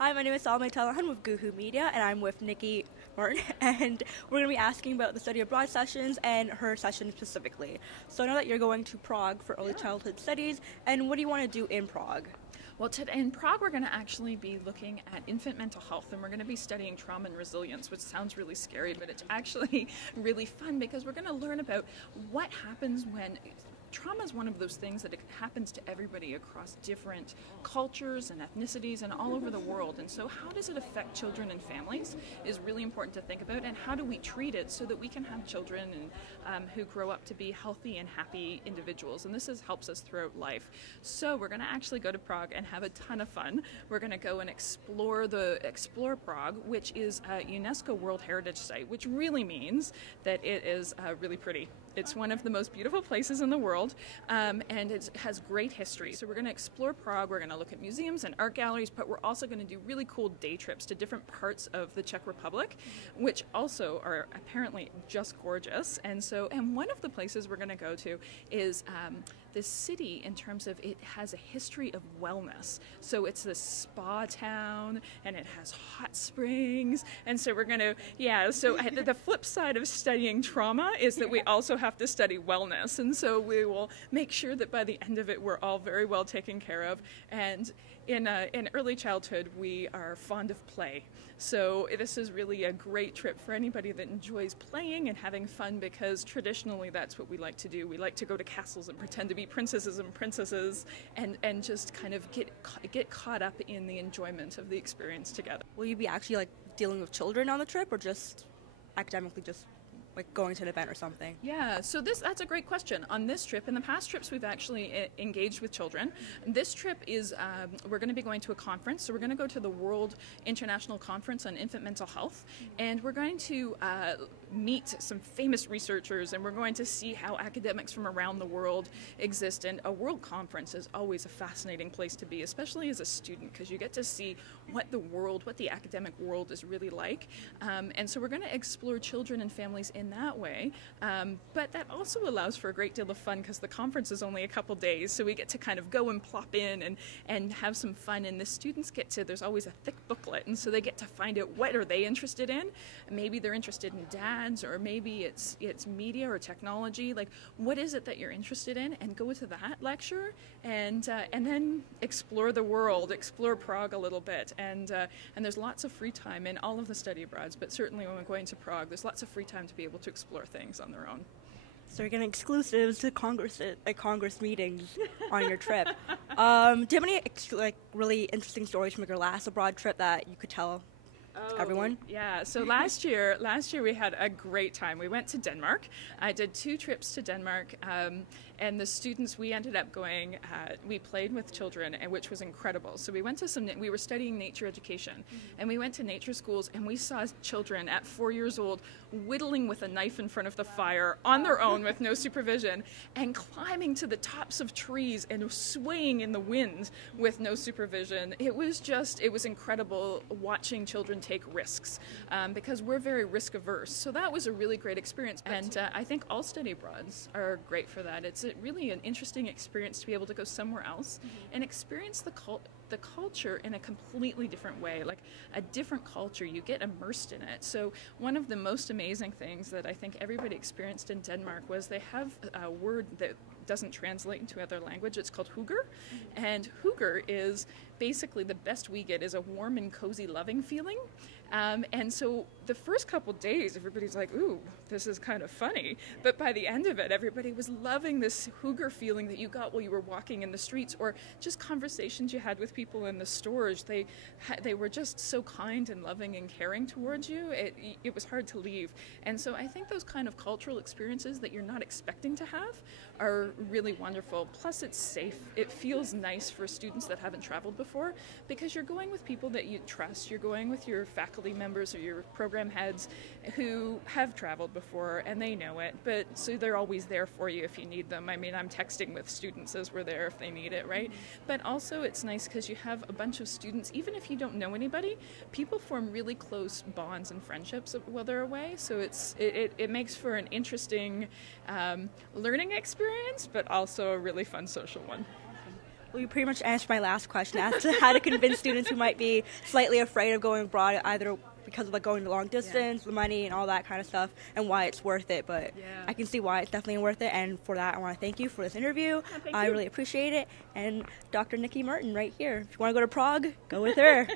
Hi, my name is Solomee Telahun with GuHu Media, and I'm with Nikki Martyn, and we're going to be asking about the study abroad sessions and her session specifically. So I know that you're going to Prague for early childhood studies, and what do you want to do in Prague? Well, in Prague, we're going to actually be looking at infant mental health, and we're going to be studying trauma and resilience, which sounds really scary, but it's actually really fun because we're going to learn about what happens when trauma is one of those things that it happens to everybody across different cultures and ethnicities and all over the world. And so how does it affect children and families is really important to think about, and how do we treat it so that we can have children and who grow up to be healthy and happy individuals. And this helps us throughout life. So we're going to actually go to Prague and have a ton of fun. We're going to go and explore Prague, which is a UNESCO World Heritage Site, which really means that it is really pretty. It's one of the most beautiful places in the world, and it has great history. So we're going to explore Prague, we're going to look at museums and art galleries, but we're also going to do really cool day trips to different parts of the Czech Republic, which also are apparently just gorgeous. And one of the places we're going to go to is this city in terms of it has a history of wellness. So it's this spa town, and it has hot springs, and so we're going to, so the flip side of studying trauma is that we also have to study wellness, and so we will make sure that by the end of it we're all very well taken care of. And in early childhood we are fond of play, so this is really a great trip for anybody that enjoys playing and having fun, because traditionally that's what we like to do. We like to go to castles and pretend to be princesses and princesses and just kind of get caught up in the enjoyment of the experience together. Will you be actually dealing with children on the trip, or just academically just going to an event or something? Yeah, so that's a great question. On this trip, in the past trips we've actually engaged with children. This trip is, we're going to be going to a conference, so we're going to go to the World International Conference on Infant Mental Health, and we're going to meet some famous researchers, and we're going to see how academics from around the world exist. And a world conference is always a fascinating place to be, especially as a student, because you get to see what the academic world is really like. And so we're going to explore children and families in that way, but that also allows for a great deal of fun, because the conference is only a couple days, so we get to kind of go and plop in and have some fun. And the students there's always a thick booklet, and so they get to find out what are they interested in. Maybe they're interested in dads, or maybe it's media or technology. Like, what is it that you're interested in, and go to that lecture, and then explore the world, explore Prague a little bit. And there's lots of free time in all of the study abroads, but certainly when we're going to Prague, there's lots of free time to be able to explore things on their own. So you're getting exclusives to Congress meetings on your trip. Do you have any really interesting stories from your last abroad trip that you could tell everyone? Yeah, so last year we had a great time. We went to Denmark. I did 2 trips to Denmark, and the students, we ended up going, we played with children, which was incredible. So we went to we were studying nature education, and we went to nature schools, and we saw children at 4 years old whittling with a knife in front of the fire on their own with no supervision, and climbing to the tops of trees and swaying in the wind with no supervision. It was incredible watching children take risks, because we're very risk averse. So that was a really great experience, and I think all study abroads are great for that. It's really an interesting experience to be able to go somewhere else and experience the culture in a completely different way, like a different culture. You get immersed in it. So one of the most amazing things that I think everybody experienced in Denmark was they have a word that doesn't translate into other language. It's called hygge, and hygge is basically, the best we get is a warm and cozy loving feeling. And so the first couple days, everybody's like, ooh, this is kind of funny. But by the end of it, everybody was loving this hygge feeling that you got while you were walking in the streets, or just conversations you had with people in the stores. They were just so kind and loving and caring towards you. It was hard to leave. And so I think those kind of cultural experiences that you're not expecting to have are really wonderful. Plus, it's safe. It feels nice for students that haven't traveled before, because you're going with people that you trust. You're going with your faculty members or your program heads who have traveled before, and they know it, but so they're always there for you if you need them. I mean, I'm texting with students as we're there if they need it, right? But also it's nice because you have a bunch of students, even if you don't know anybody, people form really close bonds and friendships while they're away. So it makes for an interesting learning experience, but also a really fun social one. Well, you pretty much answered my last question as to how to convince students who might be slightly afraid of going abroad, either because of like going the long distance, the money, and all that kind of stuff, and why it's worth it. But I can see why it's definitely worth it, and for that, I want to thank you for this interview. I really appreciate it. And Dr. Nikki Martyn right here. If you want to go to Prague, go with her.